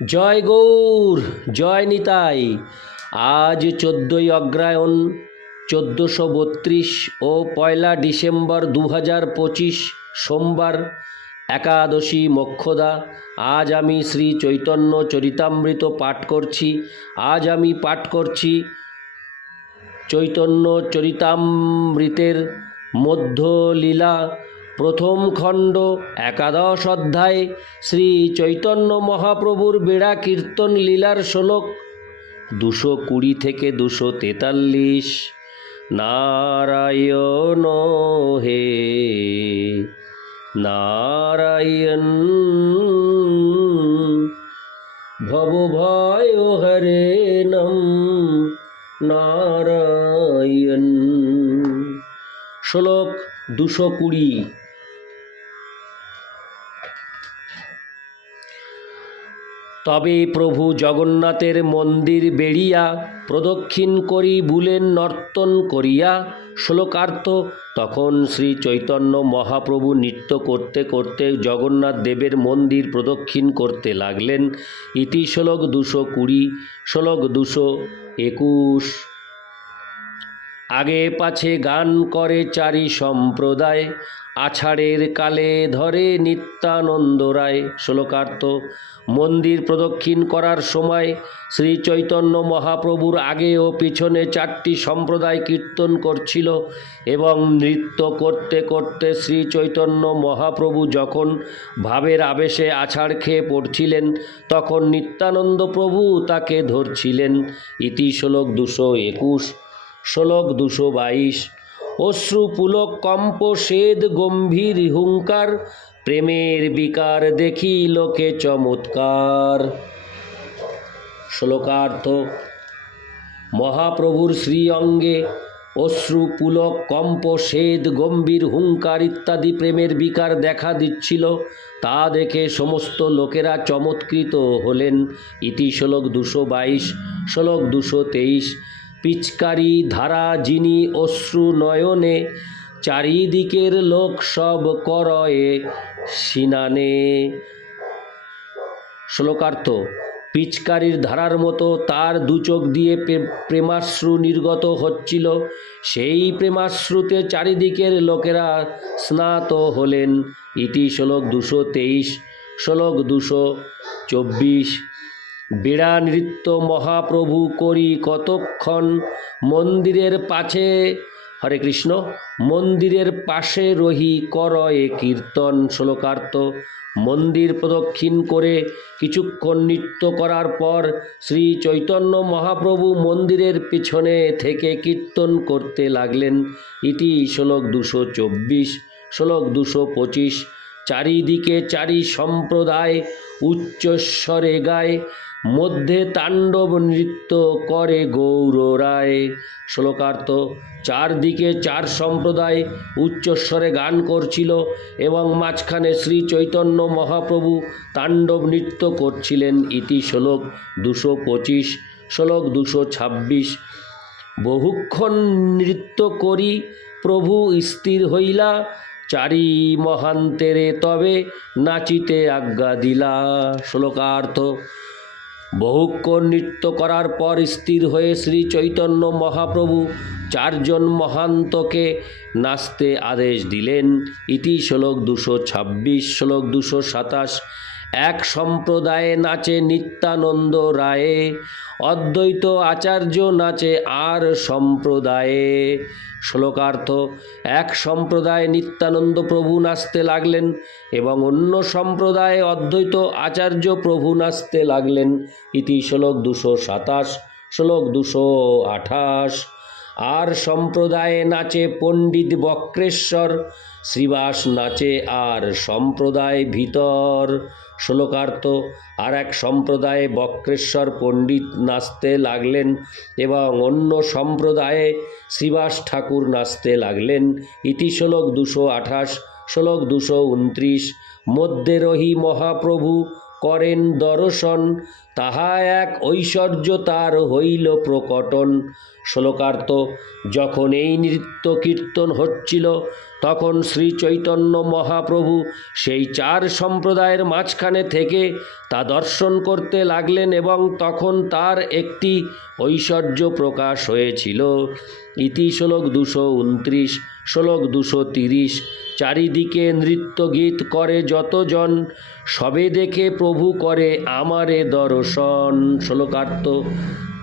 জয় গৌর, জয় নিতাই। আজ চোদ্দোই অগ্রায়ণ, চোদ্দোশো বত্রিশ ও পয়লা ডিসেম্বর দু হাজার পঁচিশ সোমবার, একাদশী মোক্ষদা। আজ আমি শ্রী চৈতন্য চরিতামৃত পাঠ করছি। আজ আমি পাঠ করছি চৈতন্য চরিতামৃতের মধ্যলীলা প্রথম খণ্ড, একাদশ অধ্যায়, শ্রী চৈতন্য মহাপ্রভুর বেড়া কীর্তন লীলার শ্লোক, দুশো কুড়ি থেকে দুশো তেতাল্লিশ। নারায়ণ হে, নারায়ণ, ভব হরে নম, নারায়ণ। শ্লোক দুশো কুড়ি। তবে প্রভু জগন্নাথের মন্দির বেড়িয়া প্রদক্ষিণ করি বুলেন নর্তন করিয়া শ্লোকার্থ, তখন শ্রী চৈতন্য মহাপ্রভু নৃত্য করতে করতে জগন্নাথ দেবের মন্দির প্রদক্ষিণ করতে লাগলেন। ইতি শ্লোক দুশো কুড়ি, শ্লোক দুশো একুশ। আগে পাছে গান করে চারি সম্প্রদায় আষাঢ়ের কালে ধরে নিত্যানন্দ রায়। শ্লোকার্থ, মন্দির প্রদক্ষিণ করার সময় শ্রী চৈতন্য মহাপ্রভুর আগে ও পিছনে চারটি সম্প্রদায় কীর্তন করছিল এবং নৃত্য করতে করতে শ্রী চৈতন্য মহাপ্রভু যখন ভাবের আবেশে আছাড় খেয়ে পড়ছিলেন, তখন নিত্যানন্দ প্রভু তাকে ধরছিলেন। ইতি শ্লোক দুশো একুশ। শ্লোক দুশো বাইশ। অশ্রু পুলক কম্প সেদ গম্ভীর হুঙ্কার, প্রেমের বিকার দেখি লোকে চমৎকার। শ্লোকার্থ, মহাপ্রভুর শ্রী অঙ্গে অশ্রু পুলক কম্প সেদ গম্ভীর হুঙ্কার ইত্যাদি প্রেমের বিকার দেখা দিচ্ছিল, তা দেখে সমস্ত লোকেরা চমৎকৃত হলেন। ইতি শ্লোক দুশো বাইশ শ্লোক দুশো তেইশ পিচকারি, ধারা যিনি অশ্রু, নয়নে, চারিদিকের লোক সব করয়ে সিনানে। শ্লোকার্থ, পিচকারির ধারার মতো তার দু চোখ দিয়ে প্রেমাশ্রু নির্গত হচ্ছিল। সেই প্রেমাশ্রুতে চারিদিকের লোকেরা স্নাত হলেন। ইতি শ্লোক দুশো তেইশ, শ্লোক দুশো চব্বিশ। বেড়া নৃত্য মহাপ্রভু করি কতক্ষণ মন্দিরের পাশে হরে কৃষ্ণ, মন্দিরের পাশে রহি করয়ে কীর্তন শ্লোকার্ত মন্দির প্রদক্ষিণ করে কিছুক্ষণ নৃত্য করার পর শ্রী চৈতন্য মহাপ্রভু মন্দিরের পিছনে থেকে কীর্তন করতে লাগলেন। ইতি শ্লোক দুশো চব্বিশ, শ্লোক দুশো পঁচিশ। চারিদিকে চারি সম্প্রদায় উচ্চস্বরে গায়। মধ্যে তাণ্ডব নৃত্য করে গৌর রায়। শ্লোকার্থ, চারদিকে চার সম্প্রদায় উচ্চস্বরে গান করছিল এবং মাঝখানে শ্রী চৈতন্য মহাপ্রভু তাণ্ডব নৃত্য করছিলেন। ইতি শ্লোক দুশো পঁচিশ, শ্লোক দুশো ছাব্বিশ। বহুক্ষণ নৃত্য করি, প্রভু স্থির হইলা, চারি মহান্তেরে তবে নাচিতে আজ্ঞা দিলা। শ্লোকার্থ বহুক্ষণ নৃত্য করার পর স্থির হয়ে শ্রী চৈতন্য মহাপ্রভু চারজন মহান্তকে নাচতে আদেশ দিলেন। ইতি শ্লোক দুশো ছাব্বিশ, শ্লোক দুশো সাতাশ এক সম্প্রদায়ে নাচে নিত্যানন্দ রায়ে, অদ্বৈত আচার্য নাচে আর সম্প্রদায়ে। শ্লোকার্থ, এক সম্প্রদায়ে নিত্যানন্দ প্রভু নাচতে লাগলেন এবং অন্য সম্প্রদায়ে অদ্বৈত আচার্য প্রভু নাচতে লাগলেন। ইতি শ্লোক দুশো সাতাশ, শ্লোক দুশো আঠাশ। আর সম্প্রদায়ে নাচে পণ্ডিত বক্রেশ্বর, শ্রীবাস নাচে আর সম্প্রদায় ভিতর। শ্লোকার্থ, আর এক সম্প্রদায়ে বক্রেশ্বর পণ্ডিত নাচতে লাগলেন এবং অন্য সম্প্রদায়ে শ্রীবাস ঠাকুর নাচতে লাগলেন। ইতি শ্লোক দুশো আঠাশ, শ্লোক দুশো উনত্রিশ, মধ্যে রহি মহাপ্রভু করেন দর্শন, তাহা এক ঐশ্বর্য তার হইল প্রকটন। শ্লোকার্থ, যখন এই নৃত্য কীর্তন হচ্ছিল, তখন শ্রী চৈতন্য মহাপ্রভু সেই চার সম্প্রদায়ের মাঝখানে থেকে তা দর্শন করতে লাগলেন এবং তখন তার একটি ঐশ্বর্য প্রকাশ হয়েছিল। ইতি শ্লোক দুশো উনত্রিশ, শ্লোক দুশো তিরিশ চারিদিকে নৃত্য গীত করে যতজন, সবে দেখে প্রভু করে আমারে দর্শন। শ্লোকার্থ,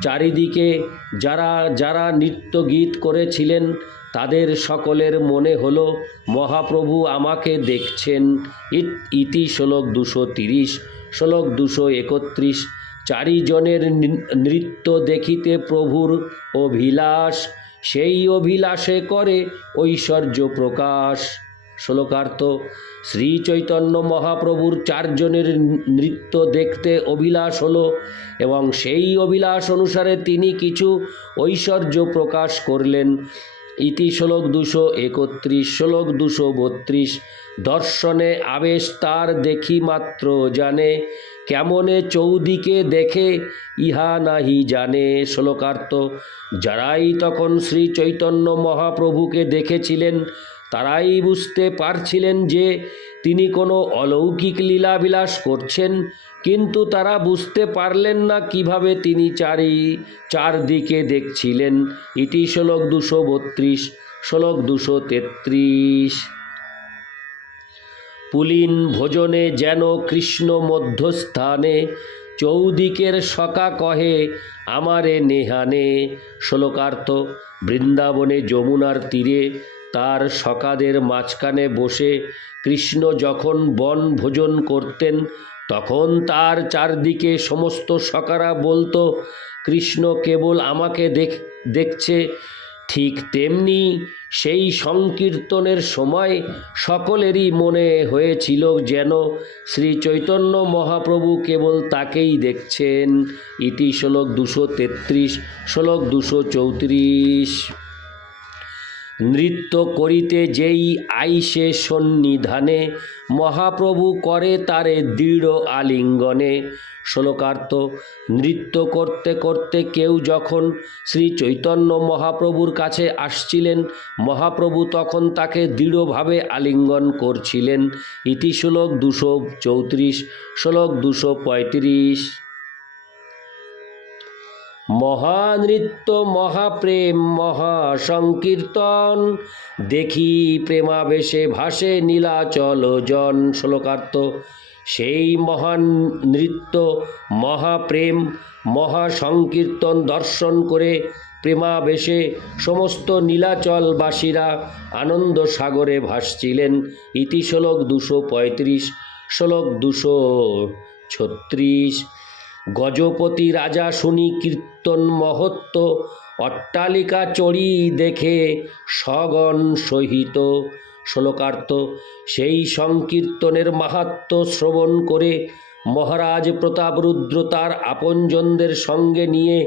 চারিদিকে যারা যারা নৃত্য গীত করেছিলেন, তাদের সকলের মনে হলো, মহাপ্রভু আমাকে দেখছেন। ইত- ইতি শ্লোক দুশো তিরিশ, শ্লোক দুশো একত্রিশ, চারিজনের নৃত্য দেখিতে প্রভুর অভিলাষ। সেই অভিলাষে করে ঐশ্বর্য প্রকাশ। শ্লোকার্থ শ্রী চৈতন্য মহাপ্রভুর চারজনের নৃত্য দেখতে অভিলাষ হলো এবং সেই অভিলাষ অনুসারে তিনি কিছু ঐশ্বর্য প্রকাশ করলেন। ইতি শ্লোক দুশো একত্রিশ, শ্লোক দুশো বত্রিশ, দর্শনে আবেশ তার দেখি মাত্র জানে, কেমনে চৌদিকে দেখে ইহা নাহি জানে। শ্লোকার্থ, যারাই তখন শ্রী চৈতন্য মহাপ্রভুকে দেখেছিলেন তারাই বুঝতে পারছিলেন যে তিনি কোনো অলৌকিক লীলাবিলাস করছেন, কিন্তু তারা বুঝতে পারলেন না কীভাবে তিনি চারি, চারদিকে দেখছিলেন। ইটি শ্লোক দুশো বত্রিশ, শ্লোক দুশো তেত্রিশ। পুলিন ভোজনে যেন কৃষ্ণ মধ্যস্থানে, চৌদিকের সকা কহে, আমারে নেহানে। শ্লোকার্থ বৃন্দাবনে যমুনার তীরে তার সকাদের মাঝখানে বসে কৃষ্ণ যখন বন ভোজন করতেন, তখন তার চারদিকে সমস্ত সকারা বলতো, কৃষ্ণ কেবল আমাকে দেখ, দেখছে। ঠিক তেমনি সেই সংকীর্তনের সময় সকলেরই মনে হয়েছিল যেন শ্রী চৈতন্য মহাপ্রভু কেবল তাকেই দেখছেন। ইতি শ্লোক দুশো তেত্রিশ, শ্লোক দুশো চৌত্রিশ। নৃত্য করিতে যেই আইসে সন্নিধানে, মহাপ্রভু করে তারে দৃঢ় আলিঙ্গনে। শ্লোকার্থ, নৃত্য করতে করতে কেউ যখন শ্রী চৈতন্য মহাপ্রভুর কাছে আসছিলেন, মহাপ্রভু তখন তাকে দৃঢ়ভাবে আলিঙ্গন করছিলেন। ইতি শ্লোক দুশো চৌত্রিশ, শ্লোক দুশো পঁয়ত্রিশ। মহানৃত্য মহাপ্রেম মহাসংকীর্তন। দেখি প্রেমাবেশে ভাসে নীলাচল জন। শ্লোকার্থ, সেই মহান নৃত্য মহাপ্রেম মহাসংকীর্তন দর্শন করে প্রেমাবেশে সমস্ত নীলাচলবাসীরা আনন্দ সাগরে ভাসছিলেন। ইতি শ্লোক দুশো পঁয়ত্রিশ, শ্লোক দুশো ছত্রিশ। গজপতি রাজা শুনি কীর্তন মহত্ব, অট্টালিকা চড়ি দেখে সগণ সহিত। শ্লোকার্থ, সেই সংকীর্তনের মাহাত্ম শ্রবণ করে মহারাজ প্রতাপরুদ্র তার আপনজনদের সঙ্গে নিয়ে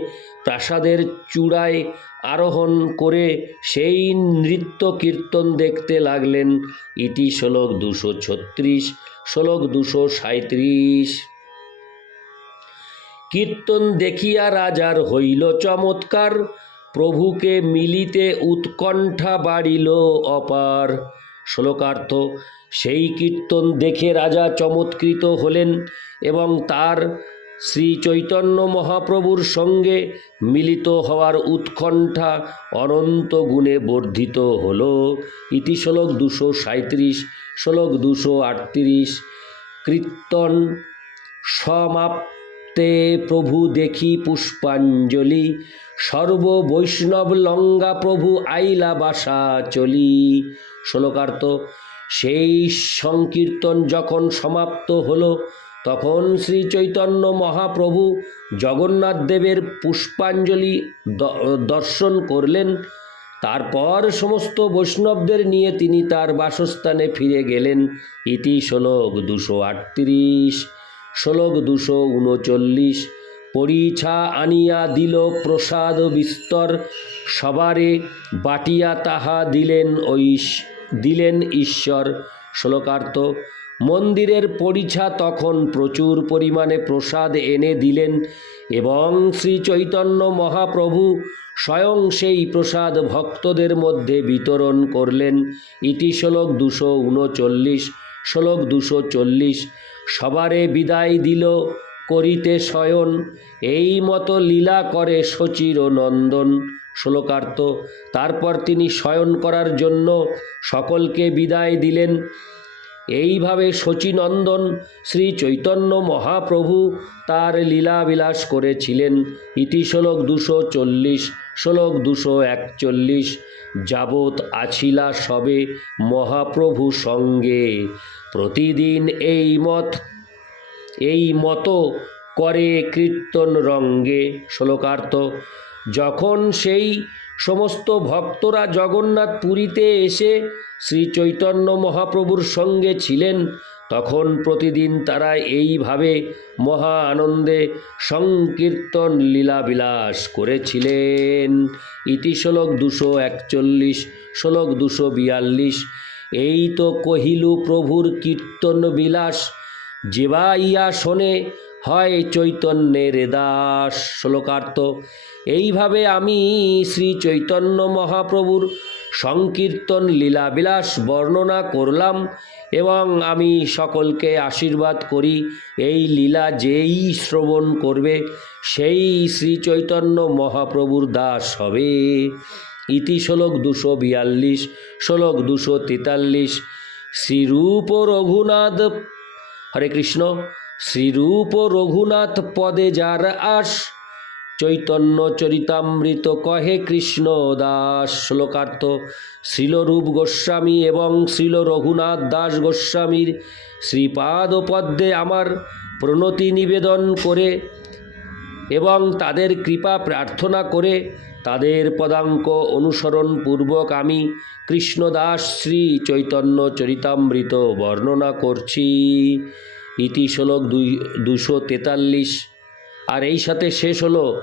প্রাসাদের চূড়ায় আরোহণ করে সেই নৃত্য কীর্তন দেখতে লাগলেন। ইতি শ্লোক দুশো ছত্রিশ, শ্লোক দুশো সাঁত্রিশ কীর্তন দেখিয়া রাজার হইল চমৎকার। প্রভুকে মিলিতে উৎকণ্ঠা বাড়িল অপার। শ্লোকার্থ, সেই কীর্তন দেখে রাজা চমৎকৃত হলেন এবং তার শ্রী চৈতন্য মহাপ্রভুর সঙ্গে মিলিত হওয়ার উৎকণ্ঠা অনন্ত গুণে বর্ধিত হল। ইতি শ্লোক দুশো সাঁত্রিশ শ্লোক দুশো আটত্রিশ। কীর্তন সমাপ্তে। প্রভু দেখি পুষ্পাঞ্জলি সর্ব বৈষ্ণব লঙ্গা প্রভু আইলা বাসা চলি। শ্লোকার্থ, সেই সংকীর্তন যখন সমাপ্ত হলো, তখন শ্রী চৈতন্য মহাপ্রভু জগন্নাথ দেবের পুষ্পাঞ্জলি দর্শন করলেন। তারপর সমস্ত বৈষ্ণবদের নিয়ে তিনি তার বাসস্থানে ফিরে গেলেন। ইতি শ্লোক দুশো আটত্রিশ। শ্লোক দুশো উনচল্লিশ। পরিছা আনিয়া দিল প্রসাদ বিস্তর, সবারে বাটিয়া তাহা দিলেন ঐশ, দিলেন ঈশ্বর। শ্লোকার্থ, মন্দিরের পরিছা তখন প্রচুর পরিমাণে প্রসাদ এনে দিলেন এবং শ্রী চৈতন্য মহাপ্রভু স্বয়ং সেই প্রসাদ ভক্তদের মধ্যে বিতরণ করলেন। ইতি শ্লোক দুশো উনচল্লিশ। শ্লোক দুশো চল্লিশ, সবারে বিদায় দিল করিতে শয়ন, এই মতো লীলা করে শচীর নন্দন। শ্লোকার্থ, তারপর তিনি শয়ন করার জন্য সকলকে বিদায় দিলেন। এইভাবে শচীনন্দন শ্রী চৈতন্য মহাপ্রভু তার লীলাবিলাস করেছিলেন। ইতি শ্লোক দুশো চল্লিশ শ্লোক দুশো একচল্লিশ, যাবৎ আছিলা সবে মহাপ্রভু সঙ্গে। প্রতিদিন এই মত, এই মতো করে কীর্তন রঙ্গে। শ্লোকার্থ, যখন সেই সমস্ত ভক্তরা জগন্নাথ পুরীতে এসে শ্রী চৈতন্য মহাপ্রভুর সঙ্গে ছিলেন তখন প্রতিদিন তারা এইভাবে মহা আনন্দে সংকীর্তন লীলাবিলাস করেছিলেন। ইতি শ্লোক দুশো একচল্লিশ, শ্লোক দুশো বিয়াল্লিশ। এই তো কহিলু প্রভুর কীর্তন বিলাস যেবা ইয়া শোনে হয় চৈতন্যের দাস। শ্লোকার্থ, এইভাবে আমি শ্রী চৈতন্য মহাপ্রভুর সংকীর্তন লীলাবিলাস বর্ণনা করলাম এবং আমি সকলকে আশীর্বাদ করি, এই লীলা যেই শ্রবণ করবে, সেই শ্রী চৈতন্য মহাপ্রভুর দাস হবে। ইতি শ্লোক দুশো বিয়াল্লিশ, শ্লোক দুশো তেতাল্লিশ, শ্রীরূপ রঘুনাথ, হরে কৃষ্ণ, শ্রীরূপ রঘুনাথ পদে যার আস চৈতন্য চরিতামৃত কহে কৃষ্ণ দাস শ্লোকার্থ। শ্রীলরূপ গোস্বামী এবং শ্রীল রঘুনাথ দাস গোস্বামীর শ্রীপাদ পদ্মে আমার প্রণতি নিবেদন করে এবং তাদের কৃপা প্রার্থনা করে তাদের পদাঙ্ক অনুসরণ পূর্বক আমি কৃষ্ণদাস শ্রী চৈতন্য চরিতামৃত বর্ণনা করছি। ইতি শ্লোক দুই দুশো তেতাল্লিশ। আর এই সাথে শেষ হলো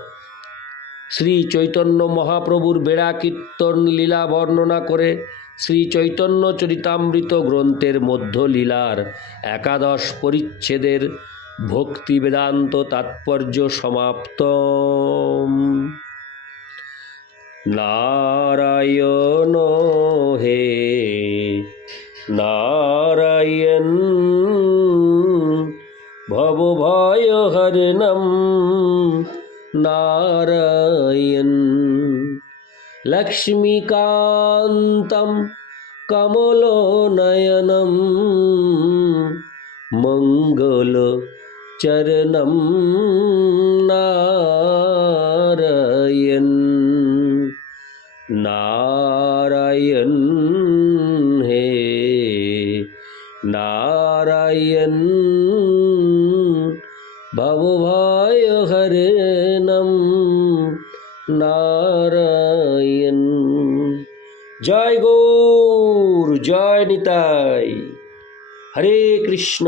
শ্রী চৈতন্য মহাপ্রভুর বেড়া কীর্তন লীলা বর্ণনা করে শ্রী চৈতন্য চরিতামৃত গ্রন্থের মধ্য লীলার একাদশ পরিচ্ছেদের ভক্তি বেদান্ত তাৎপর্য সমাপ্ত। নারায়ণ হে, নারায়ণ ভব ভয় হরণম নারায়ণ লক্ষ্মীকান্তম কমলোনয়নম মঙ্গল চরণম নারায়ণ নারায়ণ হে নারায়ণ ভবভয় হরেণম নারায়ণ। জয় গৌর জয় নিতাই। হরে কৃষ্ণ।